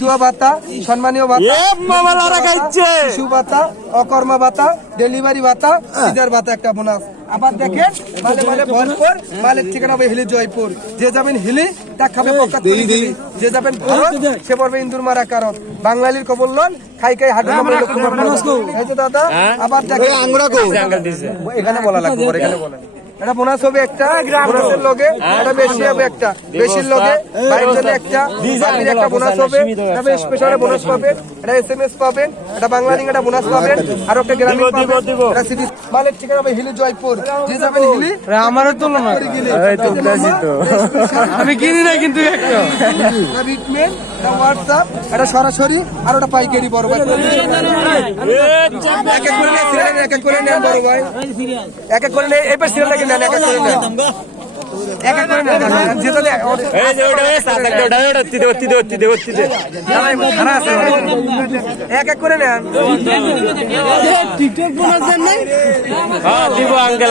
দুয়া ভাতা, সম্মানীয় ভাতা, শিশু ভাতা, অকর্মা ভাতা, ডেলিভারি ভাতা, সিজার ভাতা একটা বোনাস। আবার দেখেন মালে মালে ভরপুর, মালের ঠিকানা হবে হিলি জয়পুর। যে যাবেন হিলি তা খাবে পক্কা তৈরি হিলি, যে যাবেন ভারত সে পড়বে ইন্দুর মারা কারণ। বাঙালির কবর লন খাই খাই হাঁটু এই তো দাদা। আবার দেখেন এখানে বলা লাগবে, এখানে বলেন এটা বোনাস হবে একটা, বোনাসের লগে এটা বেশি হবে একটা, বেশির লগে বাইরের জন্য একটা, বাকির একটা বোনাস হবে। এটা স্পেশাল বোনাস পাবেন, এটা এসএমএস পাবেন, এটা বাংলা লিঙ্ক একটা বোনাস পাবেন, আর একটা গ্রামীণ পাবেন। এটা সিটি মালের ঠিকানা হবে হিলি জয়পুর। যে যাবেন হিলি আমারও তো না আমি কিনি না কিন্তু একটা রিটমেন্ট, এটা হোয়াটসঅ্যাপ, এটা সরাসরি, আর ওটা পাইকারি বড় ভাই। এক এক করে নেন সিরিয়াল, এক এক করে নেন বড় ভাই, এক এক করে নেন। এবার সিরিয়াল লাগে নেন, এক এক করে নেন, এক এক করে নেন। যেটা এক এক করে নেন।